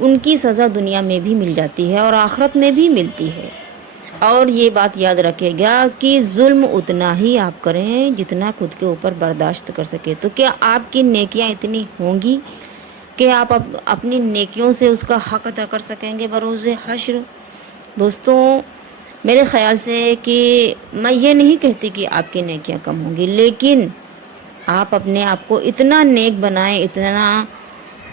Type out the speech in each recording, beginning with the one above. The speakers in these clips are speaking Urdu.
ان کی سزا دنیا میں بھی مل جاتی ہے اور آخرت میں بھی ملتی ہے۔ اور یہ بات یاد رکھے گا کہ ظلم اتنا ہی آپ کریں جتنا خود کے اوپر برداشت کر سکے۔ تو کیا آپ کی نیکیاں اتنی ہوں گی کہ آپ اپنی نیکیوں سے اس کا حق ادا کر سکیں گے بروز حشر؟ دوستوں، میرے خیال سے کہ میں یہ نہیں کہتی کہ آپ کی نیکیاں کم ہوں گی، لیکن آپ اپنے آپ کو اتنا نیک بنائیں، اتنا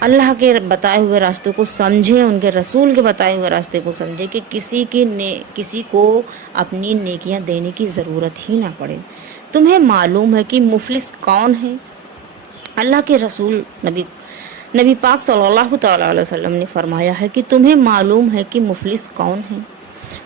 اللہ کے بتائے ہوئے راستے کو سمجھیں، ان کے رسول کے بتائے ہوئے راستے کو سمجھیں کہ کسی کو اپنی نیکیاں دینے کی ضرورت ہی نہ پڑے۔ تمہیں معلوم ہے کہ مفلس کون ہے؟ اللہ کے رسول نبی پاک صلی اللہ تعالیٰ علیہ وسلم نے فرمایا ہے کہ تمہیں معلوم ہے کہ مفلس کون ہے؟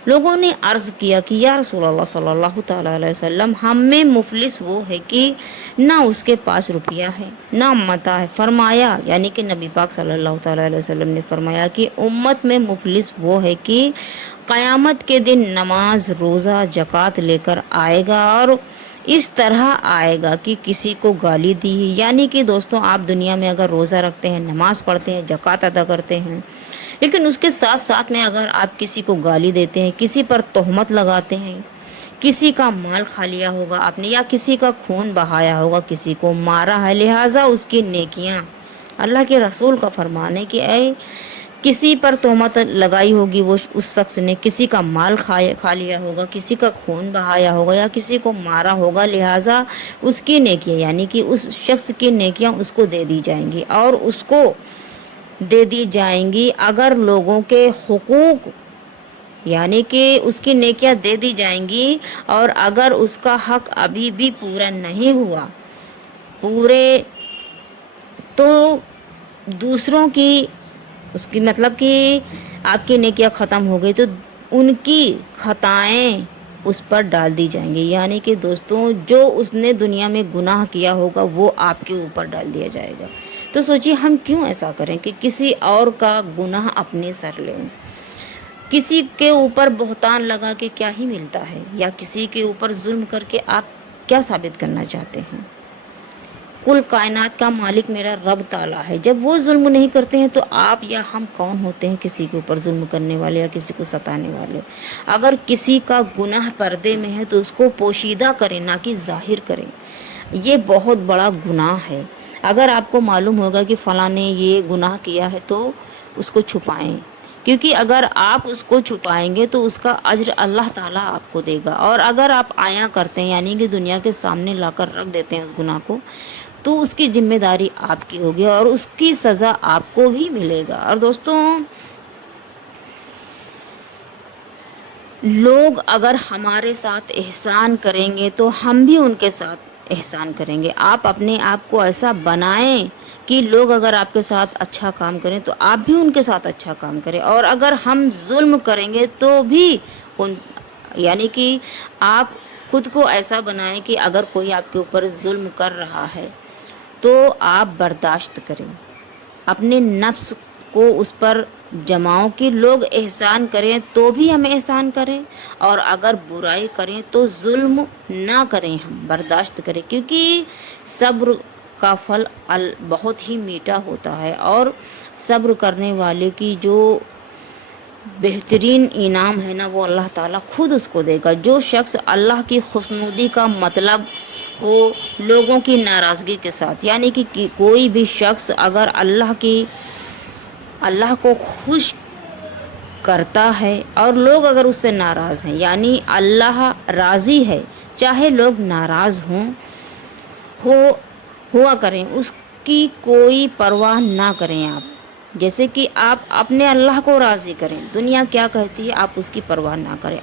لوگوں نے عرض کیا کہ یا رسول اللہ صلی اللہ تعالیٰ علیہ وسلم، ہم میں مفلس وہ ہے کہ نہ اس کے پاس روپیہ ہے نہ متاع ہے۔ فرمایا، یعنی کہ نبی پاک صلی اللہ تعالیٰ علیہ وسلم نے فرمایا کہ امت میں مفلس وہ ہے کہ قیامت کے دن نماز روزہ زکوٰۃ لے کر آئے گا اور اس طرح آئے گا کہ کسی کو گالی دی، یعنی کہ دوستوں آپ دنیا میں اگر روزہ رکھتے ہیں، نماز پڑھتے ہیں، زکوٰۃ ادا کرتے ہیں، لیکن اس کے ساتھ ساتھ میں اگر آپ کسی کو گالی دیتے ہیں، کسی پر تہمت لگاتے ہیں، کسی کا مال کھا لیا ہوگا آپ نے، یا کسی کا خون بہایا ہوگا، کسی کو مارا ہے، لہٰذا اس کی نیکیاں، اللہ کے رسول کا فرمان ہے کہ اے کسی پر تہمت لگائی ہوگی، وہ اس شخص نے کسی کا مال کھا لیا ہوگا، کسی کا خون بہایا ہوگا یا کسی کو مارا ہوگا، لہٰذا اس کی نیکیاں، یعنی کہ اس شخص کی نیکیاں اس کو دے دی جائیں گی، اور اس کو دے دی جائیں گی اگر لوگوں کے حقوق، یعنی کہ اس کی نیکیاں دے دی جائیں گی، اور اگر اس کا حق ابھی بھی پورا نہیں ہوا تو دوسروں کی، اس کی مطلب کہ آپ کی نیکیاں ختم ہو گئی تو ان کی خطائیں اس پر ڈال دی جائیں گی، یعنی کہ دوستوں جو اس نے دنیا میں گناہ کیا ہوگا وہ آپ کے اوپر ڈال دیا جائے گا۔ تو سوچیے ہم کیوں ایسا کریں کہ کسی اور کا گناہ اپنے سر لیں؟ کسی کے اوپر بہتان لگا کے کیا ہی ملتا ہے، یا کسی کے اوپر ظلم کر کے آپ کیا ثابت کرنا چاہتے ہیں؟ کل کائنات کا مالک میرا رب تعالیٰ ہے، جب وہ ظلم نہیں کرتے ہیں تو آپ یا ہم کون ہوتے ہیں کسی کے اوپر ظلم کرنے والے یا کسی کو ستانے والے؟ اگر کسی کا گناہ پردے میں ہے تو اس کو پوشیدہ کریں، نہ کہ ظاہر کریں۔ یہ بہت بڑا گناہ ہے۔ اگر آپ کو معلوم ہوگا کہ فلاں نے یہ گناہ کیا ہے تو اس کو چھپائیں، کیونکہ اگر آپ اس کو چھپائیں گے تو اس کا اجر اللہ تعالیٰ آپ کو دے گا، اور اگر آپ عیاں کرتے ہیں، یعنی کہ دنیا کے سامنے لا کر رکھ دیتے ہیں اس گناہ کو، تو اس کی ذمہ داری آپ کی ہوگی اور اس کی سزا آپ کو بھی ملے گا۔ اور دوستوں، لوگ اگر ہمارے ساتھ احسان کریں گے تو ہم بھی ان کے ساتھ احسان کریں گے۔ آپ اپنے آپ کو ایسا بنائیں کہ لوگ اگر آپ کے ساتھ اچھا کام کریں تو آپ بھی ان کے ساتھ اچھا کام کریں، اور اگر ہم ظلم کریں گے تو بھی یعنی کہ آپ خود کو ایسا بنائیں کہ اگر کوئی آپ کے اوپر ظلم کر رہا ہے تو آپ برداشت کریں، اپنے نفس کو اس پر جماؤ کہ لوگ احسان کریں تو بھی ہم احسان کریں، اور اگر برائی کریں تو ظلم نہ کریں، ہم برداشت کریں، کیونکہ صبر کا پھل بہت ہی میٹھا ہوتا ہے، اور صبر کرنے والے کی جو بہترین انعام ہے نا وہ اللہ تعالیٰ خود اس کو دے گا۔ جو شخص اللہ کی خوشنودی کا مطلب ہو لوگوں کی ناراضگی کے ساتھ، یعنی کہ کوئی بھی شخص اگر اللہ کو خوش کرتا ہے اور لوگ اگر اس سے ناراض ہیں، یعنی اللہ راضی ہے چاہے لوگ ناراض ہوا کریں، اس کی کوئی پرواہ نہ کریں آپ، جیسے کہ آپ اپنے اللہ کو راضی کریں، دنیا کیا کہتی ہے آپ اس کی پرواہ نہ کریں۔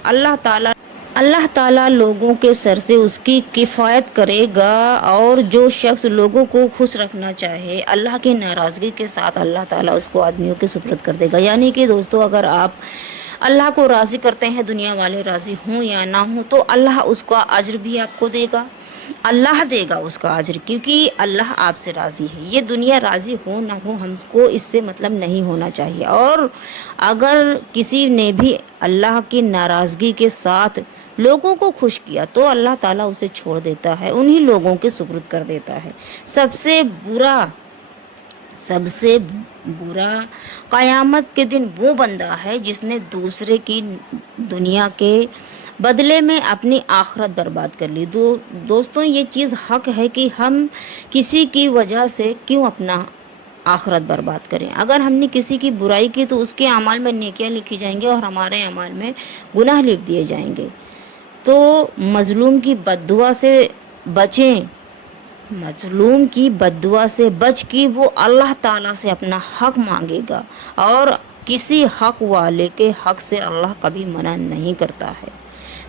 اللہ تعالیٰ لوگوں کے سر سے اس کی کفایت کرے گا، اور جو شخص لوگوں کو خوش رکھنا چاہے اللہ کی ناراضگی کے ساتھ اللہ تعالیٰ اس کو آدمیوں کے سپرد کر دے گا۔ یعنی کہ دوستو اگر آپ اللہ کو راضی کرتے ہیں، دنیا والے راضی ہوں یا نہ ہوں، تو اللہ اس کا اجر بھی آپ کو دے گا، اللہ دے گا اس کا اجر، کیونکہ اللہ آپ سے راضی ہے۔ یہ دنیا راضی ہو نہ ہو ہم کو اس سے مطلب نہیں ہونا چاہیے، اور اگر کسی نے بھی اللہ کی ناراضگی کے ساتھ لوگوں کو خوش کیا تو اللہ تعالیٰ اسے چھوڑ دیتا ہے، انہی لوگوں کے سپرد کر دیتا ہے۔ سب سے سب سے برا قیامت کے دن وہ بندہ ہے جس نے دوسرے کی دنیا کے بدلے میں اپنی آخرت برباد کر لی۔ دوستوں یہ چیز حق ہے کہ ہم کسی کی وجہ سے کیوں اپنا آخرت برباد کریں۔ اگر ہم نے کسی کی برائی کی تو اس کے اعمال میں نیکیاں لکھی جائیں گے اور ہمارے اعمال میں گناہ لکھ دیے جائیں گے۔ تو مظلوم کی بد دعا سے بچیں، مظلوم کی بد دعا سے بچ کی وہ اللہ تعالیٰ سے اپنا حق مانگے گا، اور کسی حق والے کے حق سے اللہ کبھی منع نہیں کرتا ہے۔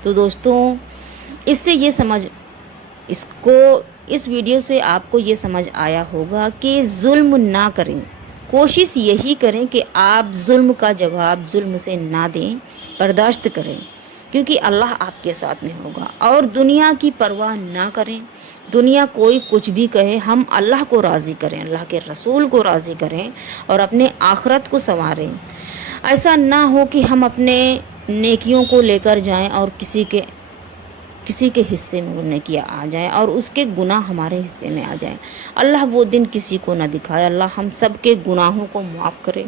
تو دوستوں اس سے یہ سمجھ اس ویڈیو سے آپ کو یہ سمجھ آیا ہوگا کہ ظلم نہ کریں، کوشش یہی کریں کہ آپ ظلم کا جواب ظلم سے نہ دیں، برداشت کریں، کیونکہ اللہ آپ کے ساتھ میں ہوگا۔ اور دنیا کی پرواہ نہ کریں، دنیا کوئی کچھ بھی کہے، ہم اللہ کو راضی کریں، اللہ کے رسول کو راضی کریں اور اپنے آخرت کو سنواریں۔ ایسا نہ ہو کہ ہم اپنے نیکیوں کو لے کر جائیں اور کسی کے حصے میں وہ نیکیاں آ جائیں اور اس کے گناہ ہمارے حصے میں آ جائیں۔ اللہ وہ دن کسی کو نہ دکھائے۔ اللہ ہم سب کے گناہوں کو معاف کرے۔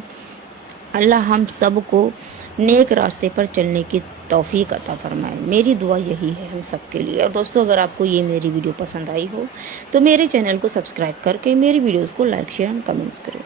اللہ ہم سب کو نیک راستے پر چلنے کی توفیق عطا فرمائے۔ میری دعا یہی ہے ہم سب کے لیے۔ اور دوستوں اگر آپ کو یہ میری ویڈیو پسند آئی ہو تو میرے چینل کو سبسکرائب کر کے میری ویڈیوز کو لائک، شیئر اور کمنٹس کریں۔